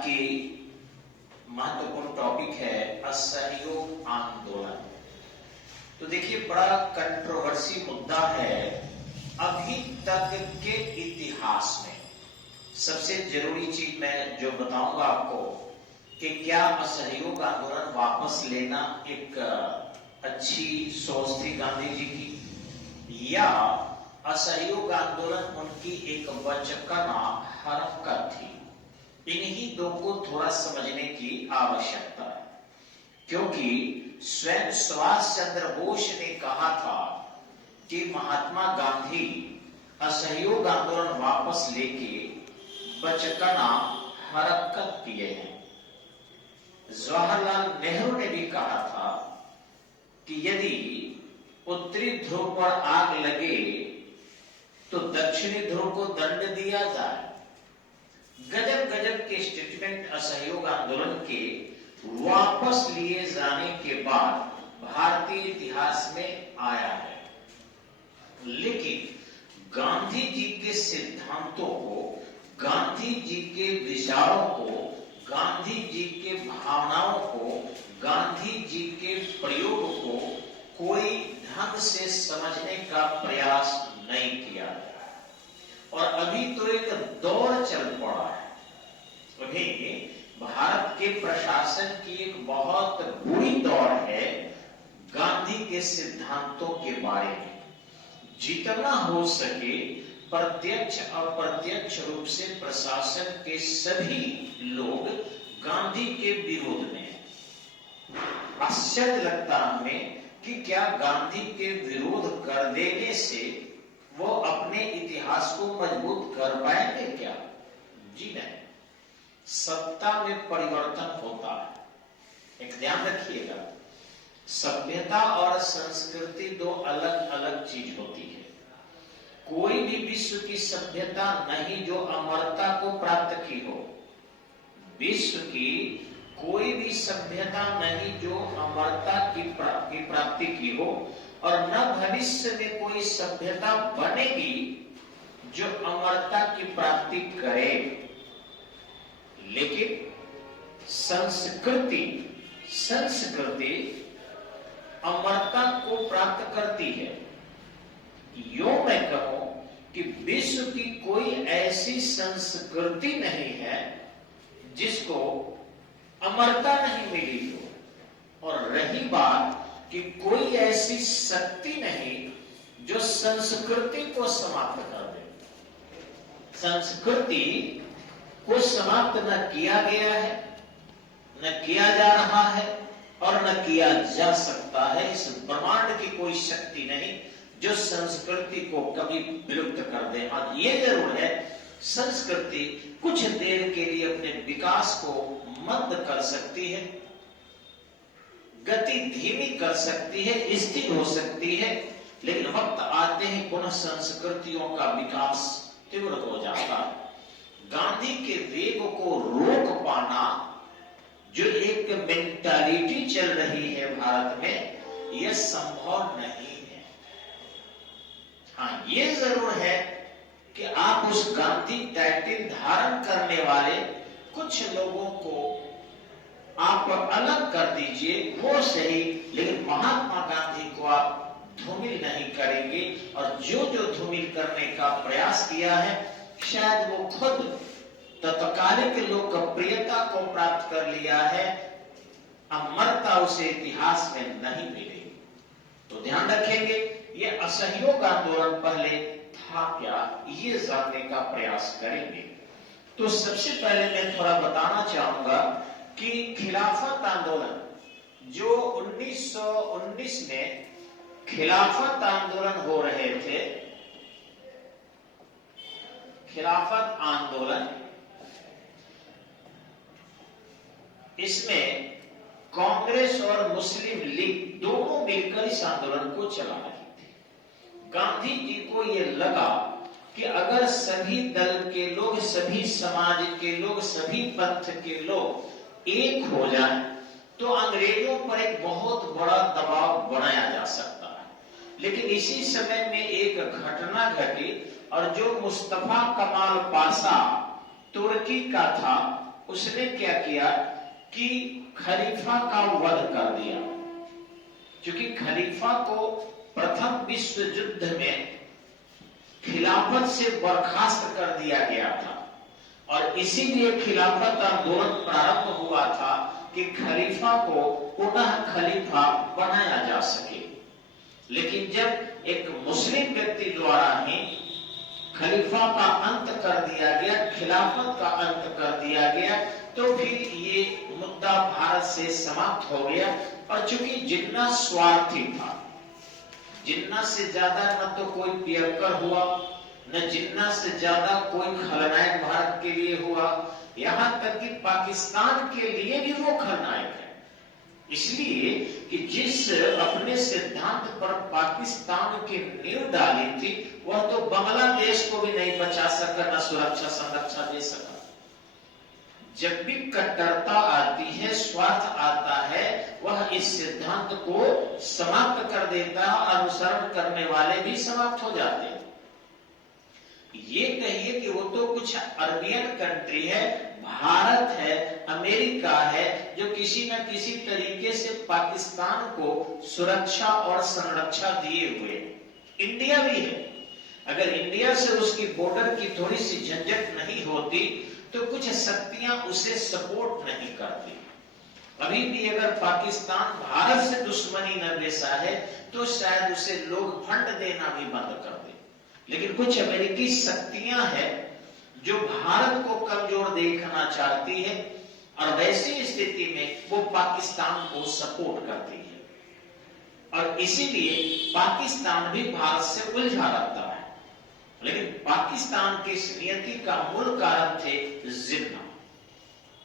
की महत्वपूर्ण टॉपिक है असहयोग आंदोलन। तो देखिए, बड़ा कंट्रोवर्सी मुद्दा है अभी तक के इतिहास में। सबसे जरूरी चीज मैं जो बताऊंगा आपको कि क्या असहयोग आंदोलन वापस लेना एक अच्छी सोच थी गांधी जी की, या असहयोग आंदोलन उनकी एक बचकाना हरकत थी। इन्हीं दो को थोड़ा समझने की आवश्यकता है, क्योंकि स्वयं सुभाष चंद्र बोस ने कहा था कि महात्मा गांधी असहयोग आंदोलन वापस लेके बचकाना हरकत किए हैं। जवाहरलाल नेहरू ने भी कहा था कि यदि उत्तरी ध्रुव पर आग लगे तो दक्षिणी ध्रुव को दंड दिया जाए। गजब गजब के स्टेटमेंट असहयोग आंदोलन के वापस लिए जाने के बाद भारतीय इतिहास में आया है। लेकिन गांधी जी के सिद्धांतों को, गांधी जी के विचारों को, गांधी जी के भावनाओं को, गांधी जी के प्रयोग को कोई ढंग से समझने का प्रयास नहीं किया गया। और अभी तो एक दौर चल पड़ा है। अभी भारत के प्रशासन की एक बहुत बुरी दौर है गांधी के सिद्धांतों के बारे में। जितना हो सके प्रत्यक्ष अप्रत्यक्ष रूप से प्रशासन के सभी लोग गांधी के विरोध में हैं। आश्चर्य लगता हमें कि क्या गांधी के विरोध कर देने से वो अपने इतिहास को मजबूत कर पाएंगे क्या? जी नहीं। सत्ता में परिवर्तन होता है। एक ध्यान रखिएगा, सभ्यता और संस्कृति दो अलग अलग चीज होती है। कोई भी विश्व की सभ्यता नहीं जो अमरता को प्राप्त की हो। विश्व की कोई भी सभ्यता नहीं जो अमरता की प्राप्ति की हो, और न भविष्य में कोई सभ्यता बनेगी जो अमरता की प्राप्ति करे। लेकिन संस्कृति अमरता को प्राप्त करती है। यो मैं कहूं कि विश्व की कोई ऐसी संस्कृति नहीं है जिसको अमरता नहीं मिली हो। और रही बात कि कोई ऐसी शक्ति नहीं जो संस्कृति को समाप्त कर दे। संस्कृति को समाप्त न किया गया है, न किया जा रहा है, और न किया जा सकता है। इस ब्रह्मांड की कोई शक्ति नहीं जो संस्कृति को कभी विलुप्त कर दे। और ये जरूर है, संस्कृति कुछ देर के लिए अपने विकास को मंद कर सकती है, गति धीमी कर सकती है, स्थिर हो सकती है, लेकिन वक्त आते ही पुनः संस्कृतियों का विकास तीव्र हो जाता है। गांधी के वेग को रोक पाना, जो एक मेंटालिटी चल रही है भारत में, यह संभव नहीं है। हाँ, ये जरूर है कि आप उस गांधी टाइटल धारण करने वाले कुछ लोगों को आप अलग कर दीजिए, वो सही, लेकिन महात्मा गांधी को आप धूमिल नहीं करेंगे। और जो धूमिल करने का प्रयास किया है, शायद वो खुद तत्कालिक लोकप्रियता को प्राप्त कर लिया है, अमरता उसे इतिहास में नहीं मिलेगी। तो ध्यान रखेंगे, ये असहयोग आंदोलन पहले था क्या, ये जानने का प्रयास करेंगे। तो सबसे पहले मैं थोड़ा बताना चाहूंगा कि खिलाफत आंदोलन जो 1919 में खिलाफत आंदोलन हो रहे थे, खिलाफत आंदोलन, इसमें कांग्रेस और मुस्लिम लीग दोनों मिलकर इस आंदोलन को चला रही थी। गांधी जी को यह लगा कि अगर सभी दल के लोग, सभी समाज के लोग, सभी पंथ के लोग एक हो जाएं, तो अंग्रेजों पर एक बहुत बड़ा दबाव बनाया जा सकता है। लेकिन इसी समय में एक घटना घटी, और जो मुस्तफा कमाल पाशा तुर्की का था, उसने क्या किया कि खलीफा का वध कर दिया, क्योंकि खलीफा को प्रथम विश्व युद्ध में खिलाफत से बर्खास्त कर दिया गया था और इसीलिए खिलाफत आंदोलन प्रारंभ हुआ था कि खलीफा को पुनः खलीफा बनाया जा सके। लेकिन जब एक मुस्लिम व्यक्ति द्वारा ही खलीफा का अंत कर दिया गया, खिलाफत का अंत कर दिया गया, तो फिर ये मुद्दा भारत से समाप्त हो गया। और चूंकि जिन्ना स्वार्थी था, जिन्ना से ज्यादा न तो कोई पियक्कर हुआ, न जिन्ना से ज्यादा कोई खलनायक भारत के लिए हुआ, यहां तक कि पाकिस्तान के लिए भी वो खलनायक है। इसलिए कि जिस अपने सिद्धांत पर पाकिस्तान की नींव डाली थी, वह तो बांग्लादेश को भी नहीं बचा सका, न सुरक्षा संरक्षा दे सका। जब भी कट्टरता आती है, स्वार्थ आता है, वह इस सिद्धांत को समाप्त कर देता है, अनुसरण करने वाले भी समाप्त हो जाते हैं। ये कहिए कि वो तो कुछ अरबियन कंट्री है, भारत है, अमेरिका है, जो किसी न किसी तरीके से पाकिस्तान को सुरक्षा और संरक्षा दिए हुए। इंडिया भी है, अगर इंडिया से उसकी बॉर्डर की थोड़ी सी झंझट नहीं होती तो कुछ शक्तियां उसे सपोर्ट नहीं करती। अभी भी अगर पाकिस्तान भारत से दुश्मनी न बेसा है तो शायद उसे लोग फंड देना भी बंद कर दे। लेकिन कुछ अमेरिकी शक्तियां हैं जो भारत को कमजोर देखना चाहती है और वैसी स्थिति में वो पाकिस्तान को सपोर्ट करती है और इसीलिए पाकिस्तान भी भारत से उलझा रहता है। लेकिन पाकिस्तान की इस नियति का मूल कारण थे जिन्ना,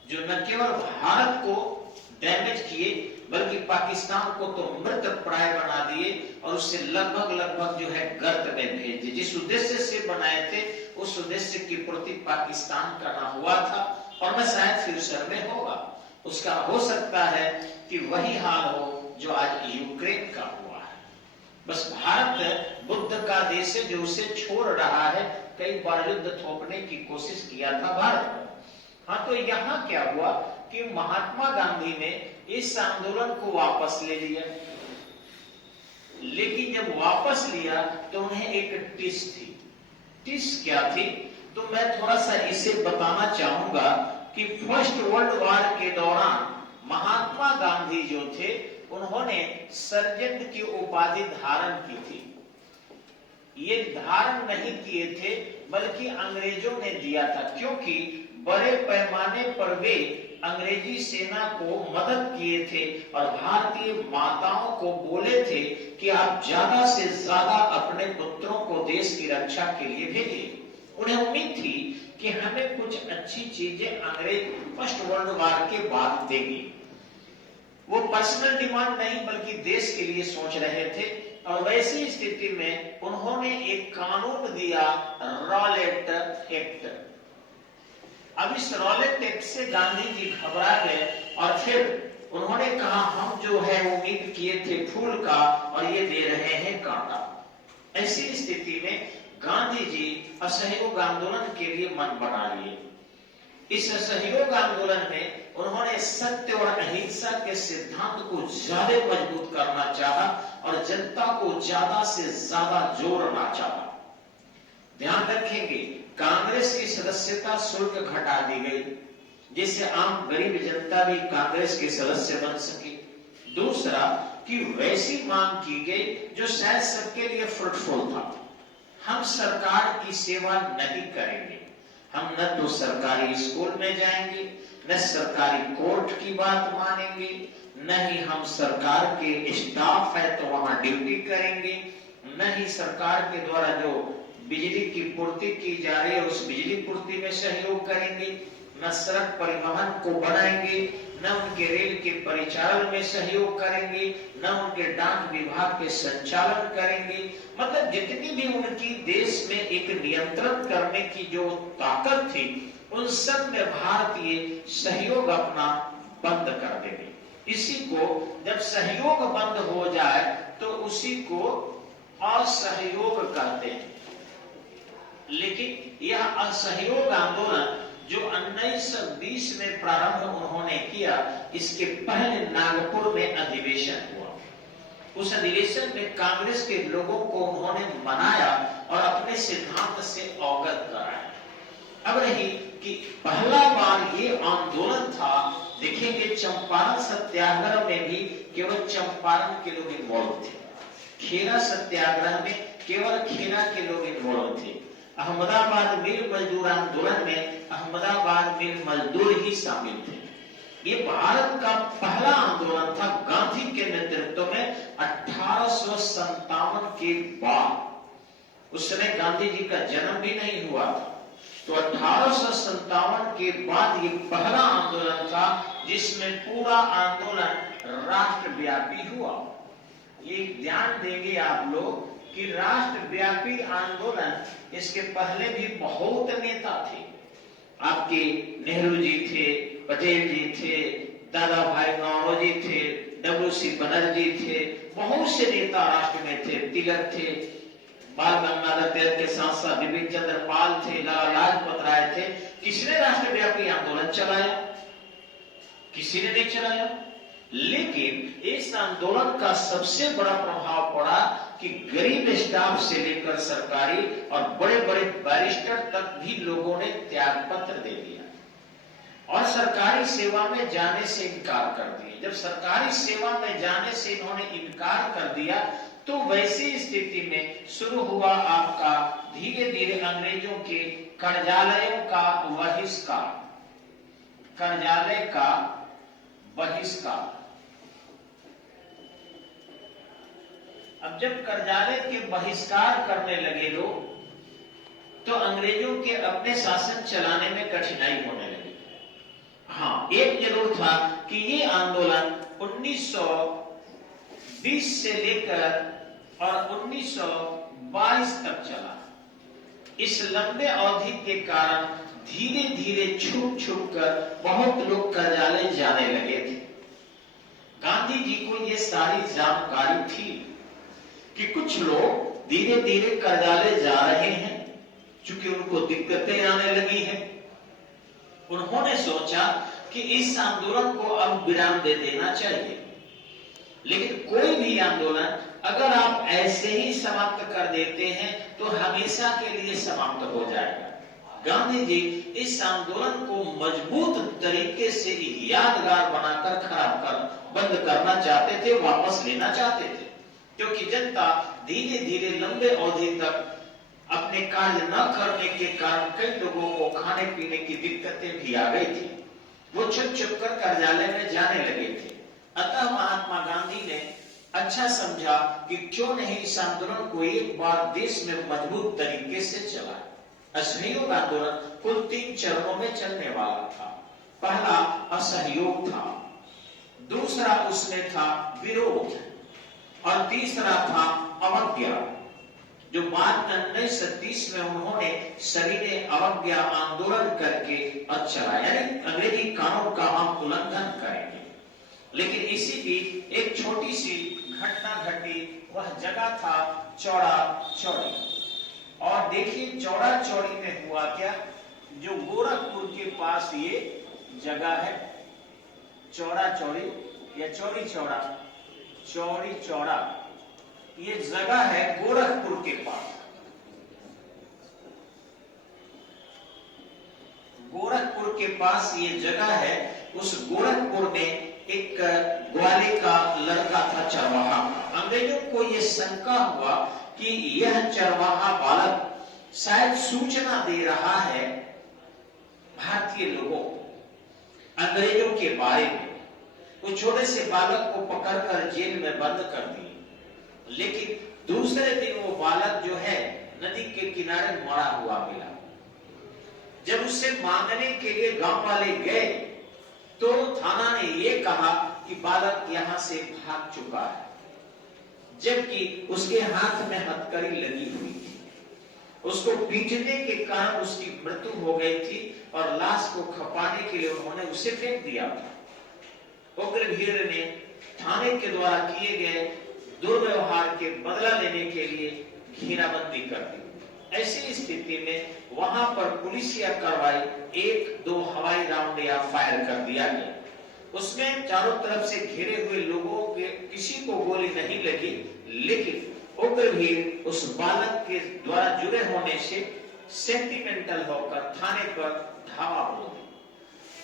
जो न केवल भारत को डैमेज किए बल्कि पाकिस्तान को तो मृत प्राय बना दिए और उससे लगभग जो है गर्त में भेज दिए। जिस उद्देश्य से बनाए थे उस उद्देश्य की पूर्ति पाकिस्तान का ना हुआ था और न शायद फ्यूचर में होगा। उसका हो सकता है कि वही हाल हो जो आज यूक्रेन का हुआ है। बस भारत बुद्ध का देश है जो उसे छोड़ रहा है। कई बार युद्ध थोपने की कोशिश किया था भारत पर। हाँ, तो यहाँ क्या हुआ कि महात्मा गांधी ने इस आंदोलन को वापस ले लिया। लेकिन जब वापस लिया तो उन्हें एक टिस थी। टिस क्या थी? तो मैं थोड़ा सा इसे बताना चाहूंगा कि फर्स्ट वर्ल्ड वॉर के दौरान महात्मा गांधी जो थे उन्होंने सर्जेंट की उपाधि धारण की थी। ये धारण नहीं किए थे बल्कि अंग्रेजों ने दिया था, क्योंकि बड़े पैमाने पर वे अंग्रेजी सेना को मदद किए थे और भारतीय माताओं को बोले थे कि आप ज्यादा से ज्यादा अपने पुत्रों को देश की रक्षा के लिए भेजिए। उन्हें उम्मीद थी कि हमें कुछ अच्छी चीजें अंग्रेज फर्स्ट वर्ल्ड वॉर के बाद देंगे। वो पर्सनल डिमांड नहीं बल्कि देश के लिए सोच रहे थे और वैसी स्थिति में उन्होंने एक कानून दिया, रॉलेट एक्ट। अब इस रॉलेट एक्ट से गांधी जी घबरा गए और फिर उन्होंने कहा हम जो है उम्मीद किए थे फूल का और ये दे रहे हैं कांटा। ऐसी स्थिति में गांधी जी असहयोग आंदोलन के लिए मन बना लिए। इस असहयोग आंदोलन में उन्होंने सत्य और अहिंसा के सिद्धांत को ज्यादा मजबूत करना चाहा और जनता को ज्यादा से ज्यादा जोड़ना चाहा। ध्यान रखेंगे, कांग्रेस की सदस्यता शुल्क घटा दी गई जिससे आम गरीब जनता भी कांग्रेस के सदस्य बन सके। दूसरा कि वैसी मांग की गई जो शायद सबके लिए फ्रूटफुल था। हम सरकार की सेवा नहीं करेंगे, हम न तो सरकारी स्कूल में जाएंगे, न सरकारी कोर्ट की बात मानेंगे, न ही हम सरकार के स्टाफ है तो वहां ड्यूटी करेंगे, न ही सरकार के द्वारा जो बिजली की पूर्ति की जा रही है उस बिजली पूर्ति में सहयोग करेंगे, न सड़क परिवहन को बढ़ाएंगे, न उनके रेल के परिचालन में सहयोग करेंगे, न उनके डाक विभाग के संचालन करेंगे। मतलब जितनी भी उनकी देश में एक नियंत्रण करने की जो ताकत थी उन सब में भारतीय सहयोग अपना बंद कर देंगे। इसी को जब सहयोग बंद हो जाए तो उसी को असहयोग कहते हैं। लेकिन यह असहयोग आंदोलन जो 1920 में प्रारंभ उन्होंने किया, इसके पहले नागपुर में अधिवेशन हुआ। उस अधिवेशन में कांग्रेस के लोगों को उन्होंने मनाया और अपने सिद्धांत से अवगत कराया। अब रही कि पहला बार ये आंदोलन था, देखेंगे चंपारण सत्याग्रह में भी केवल चंपारण के लोग इन्वॉल्व थे, खेरा सत्याग्रह में केवल खेरा के लोग इन्वॉल्व थे, अहमदाबाद मिल मजदूर आंदोलन में अहमदाबाद मिल मजदूर ही शामिल थे। ये भारत का पहला आंदोलन था गांधी के नेतृत्व में 1857 के बाद। उस समय गांधी जी का जन्म भी नहीं हुआ था, तो 1857 के बाद ये पहला आंदोलन था जिसमें पूरा आंदोलन राष्ट्रव्यापी हुआ। ये ध्यान देंगे आप लोग कि राष्ट्रव्यापी आंदोलन, इसके पहले भी बहुत नेता थे। आपके नेहरू जी थे, पटेल जी थे, दादा भाई नौरोजी थे, डब्ल्यू.सी. बनर्जी थे, बहुत से नेता राष्ट्र में थे, तिलक थे, बाल गंगाधर तिलक के साथ साथ बिपिन चंद्र पाल थे, लाला लाजपत राय थे। किसने राष्ट्रव्यापी आंदोलन चलाया? किसी ने नहीं चलाया। लेकिन इस आंदोलन का सबसे बड़ा प्रभाव पड़ा कि गरीब स्टाफ से लेकर सरकारी और बड़े बड़े बैरिस्टर तक भी लोगों ने त्याग पत्र दे दिया और सरकारी सेवा में जाने से इनकार कर दिया। जब सरकारी सेवा में जाने से इन्होंने इनकार कर दिया, तो वैसी स्थिति में शुरू हुआ आपका धीरे धीरे अंग्रेजों के कार्यालयों का बहिष्कार, कार्यालय का बहिष्कार। अब जब कार्यालय के बहिष्कार करने लगे लोग, तो अंग्रेजों के अपने शासन चलाने में कठिनाई होने लगी। हाँ, एक जरूर था कि ये आंदोलन 1920 से लेकर और 1922 तक चला। इस लंबे अवधि के कारण धीरे धीरे छुप छुप कर बहुत लोग कार्यालय जाने लगे थे। गांधी जी को ये सारी जानकारी थी कि कुछ लोग धीरे धीरे कार्यालय जा रहे हैं, चूंकि उनको दिक्कतें आने लगी हैं। उन्होंने सोचा कि इस आंदोलन को अब विराम दे देना चाहिए। लेकिन कोई भी आंदोलन अगर आप ऐसे ही समाप्त कर देते हैं तो हमेशा के लिए समाप्त हो जाएगा। गांधी जी इस आंदोलन को मजबूत तरीके से यादगार बनाकर खराब कर बंद करना चाहते थे, वापस लेना चाहते थे, क्योंकि जनता धीरे धीरे लंबे अवधि तक अपने कार्य न करने के कारण कई लोगों को खाने पीने की दिक्कतें भी आ गई थी। वो छुप छुप कर कार्यालय में जाने लगे थे। अतः महात्मा गांधी ने अच्छा समझा कि क्यों नहीं इस आंदोलन को एक बार देश में मजबूत तरीके से चला। असहयोग आंदोलन कुल 3 चरणों में चलने वाला था। पहला असहयोग था, दूसरा उसमें था विरोध और तीसरा था अवज्ञा, जो बाद में 1930 में उन्होंने सभी ने अवज्ञा आंदोलन करके चला, यानी अंग्रेजी कानून का हम उल्लंघन करेंगे। लेकिन इसी बीच एक छोटी सी घटना घटी, वह जगह था चौड़ा चौड़ी। और देखिए चौड़ा चौड़ी में हुआ क्या, जो गोरखपुर के पास ये जगह है, चौड़ा चौड़ी या चौड़ी चौड़ा, चौड़ी चौड़ा, ये जगह है गोरखपुर के पास। गोरखपुर के पास ये जगह है। उस गोरखपुर में एक ग्वाले का लड़का था, चरवाहा। अंग्रेजों को यह शंका हुआ कि यह चरवाहा बालक शायद सूचना दे रहा है भारतीय लोगों को अंग्रेजों के बारे में। वो छोटे से बालक को पकड़कर जेल में बंद कर दिए। लेकिन दूसरे दिन वो बालक जो है नदी के किनारे मरा हुआ मिला। जब उससे मांगने के लिए गांव वाले गए तो थाना ने ये कहा कि बालक यहां से भाग चुका है, जबकि उसके हाथ में हथकड़ी लगी हुई थी। उसको पीटने के कारण उसकी मृत्यु हो गई थी और लाश को खपाने के लिए उन्होंने उसे फेंक दिया था। उग्र भीड़ ने थाने के द्वारा किए गए दुर्व्यवहार के बदला लेने के लिए घेराबंदी कर दी। ऐसी स्थिति में वहां पर पुलिसिया कार्रवाई 1-2 हवाई राउंड या फायर कर दिया गया। उसमें चारों तरफ से घिरे हुए लोगों के किसी को गोली नहीं लगी, लेकिन उग्र भीड़ उस बालक के द्वारा जुड़े होने से सेंटिमेंटल होकर थाने पर धावा बोल दी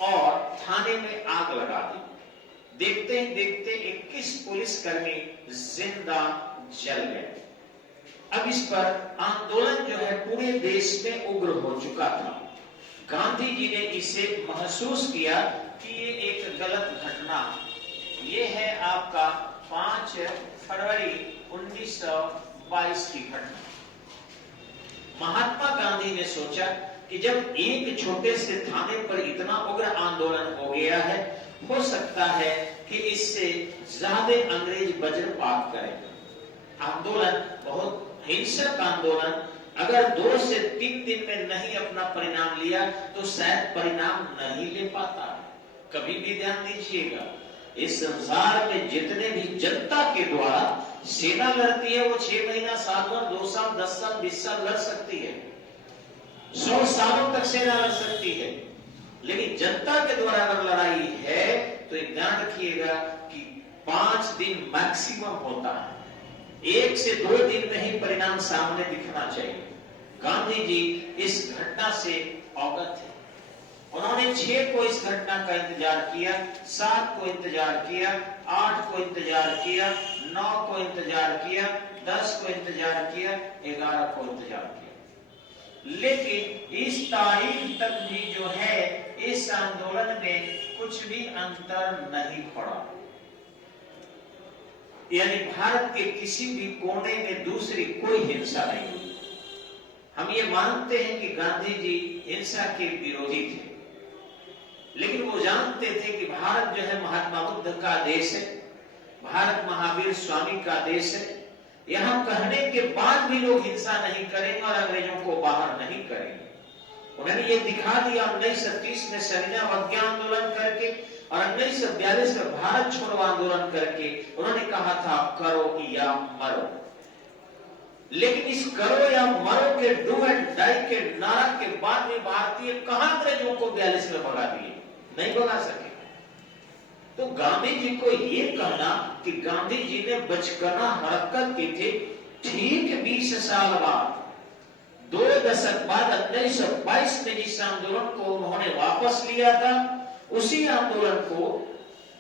और थाने में आग लगा दी। देखते ही देखते 21 पुलिसकर्मी जिंदा जल गए। अब इस पर आंदोलन जो है पूरे देश में उग्र हो चुका था। गांधी जी ने इसे महसूस किया कि ये एक गलत घटना, ये है आपका 5 फरवरी 1922 की घटना। महात्मा गांधी ने सोचा कि जब एक छोटे से थाने पर इतना उग्र आंदोलन हो गया है, हो सकता है कि इससे ज्यादा अंग्रेज वज्रपात करें। आंदोलन बहुत हिंसक आंदोलन अगर 2 से 3 दिन में नहीं अपना परिणाम लिया तो शायद परिणाम नहीं ले पाता। कभी भी ध्यान दीजिएगा, इस संसार में जितने भी जनता के द्वारा सेना लड़ती है वो 6 महीना, 7 वर्ष, 2 साल, 10 साल, 20 साल लड़ सकती है, 100 सालों तक सेना लड़ सकती है। लेकिन जनता के द्वारा अगर लड़ाई है तो एक ध्यान रखिएगा कि 5 दिन मैक्सिमम होता है, 1 से 2 दिन में ही परिणाम सामने दिखना चाहिए। गांधी जी इस घटना से अवगत थे। उन्होंने 6 को इस घटना का इंतजार किया, 7 को इंतजार किया, 8 को इंतजार किया, 9 को इंतजार किया, 10 को इंतजार किया, 11 को इंतजार किया। लेकिन इस तारीख तक भी जो है इस आंदोलन में कुछ भी अंतर नहीं पड़ा। यानी भारत के किसी भी कोने में दूसरी कोई हिंसा नहीं हुई। हम ये मानते हैं कि गांधी जी हिंसा के विरोधी थे, लेकिन वो जानते थे कि भारत जो है महात्मा बुद्ध का देश है, भारत महावीर स्वामी का देश है। यहां कहने के बाद भी लोग हिंसा नहीं करेंगे और अंग्रेजों को बाहर नहीं करेंगे। उन्होंने ये दिखा दिया 1930 में सविनय अवज्ञा आंदोलन करके और 1942 में भारत छोड़ो आंदोलन करके उन्होंने कहा था करो या मरो। लेकिन इस करो या मरो के डू एंड डाई के नारा के बाद में भारतीय कहां अंग्रेजों को 42 में भगा दिए, नहीं भगा सके। तो गांधी जी को ये कहना कि गांधी जी ने बचकाना हरकत की थी, ठीक 20 साल बाद 2 दशक बाद 1922 में जिस आंदोलन को उन्होंने वापस लिया था, उसी आंदोलन को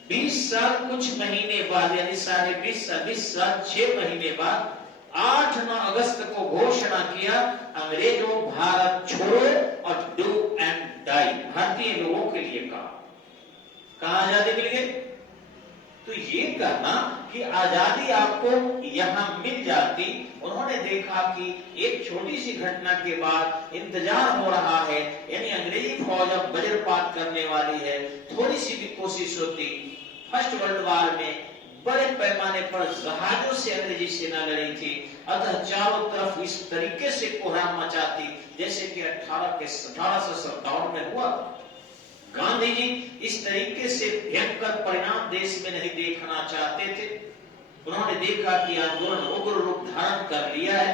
20 साल कुछ महीने बाद यानी 20 साल 6 महीने बाद 8-9 अगस्त को घोषणा किया अंग्रेजों भारत छोड़ो और डू एंड डाई। भारतीय लोगों के लिए कहा आजादी मिल गई। तो ये कहना कि आजादी आपको यहां मिल जाती, उन्होंने देखा कि एक छोटी सी घटना के बाद इंतजार हो रहा है, यानी अंग्रेजी फौज अब वज्रपात करने वाली है, थोड़ी सी भी कोशिश होती। फर्स्ट वर्ल्ड वॉर में बड़े पैमाने पर जहाजों से अंग्रेजी सेना लड़ी थी, अतः चारों तरफ इस तरीके से कोहराम मचाती जैसे कि 1857 में हुआ। गांधी जी इस तरीके से भयंकर परिणाम देश में नहीं देखना चाहते थे। उन्होंने देखा कि आंदोलन उग्र रूप धारण कर लिया है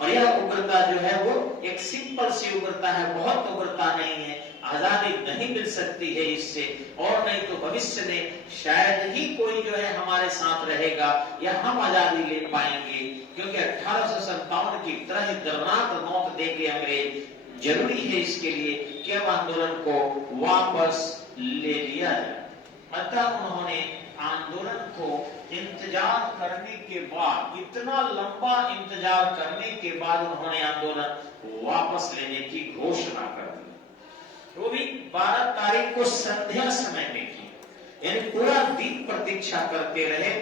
और यह उग्रता जो है वो एक सिंपल सी उग्रता है, बहुत उग्रता नहीं है। आजादी नहीं मिल सकती है इससे, और नहीं तो भविष्य में शायद ही कोई जो है हमारे साथ रहेगा या हम आजादी ले पाएंगे, क्योंकि 1857 की तरह ही दर्दनाक मौत देंगे अंग्रेज। जरूरी है इसके लिए कि अब आंदोलन को वापस ले लिया जाए। अतः उन्होंने आंदोलन को इंतजार करने के बाद, इतना लंबा इंतजार करने के बाद उन्होंने आंदोलन वापस लेने की घोषणा कर दी। वो भी 12 तारीख को संध्या समय में की, यानी पूरा दिन प्रतीक्षा करते रहे।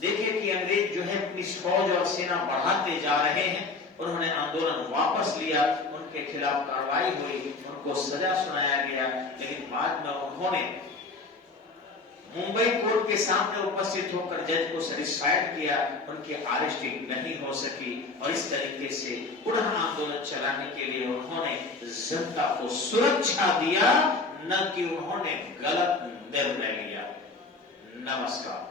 देखिए कि अंग्रेज जो है अपनी फौज और सेना बढ़ाते जा रहे हैं। उन्होंने आंदोलन वापस लिया, उनके खिलाफ कार्रवाई हुई, उनको सजा सुनाया गया, लेकिन बाद में उन्होंने मुंबई कोर्ट के सामने उपस्थित होकर जज को सेटिस्फाइड किया, उनकी अरेस्टिंग नहीं हो सकी और इस तरीके से पुनः आंदोलन चलाने के लिए उन्होंने जनता को सुरक्षा दिया, न कि उन्होंने गलत निर्णय लिया। नमस्कार।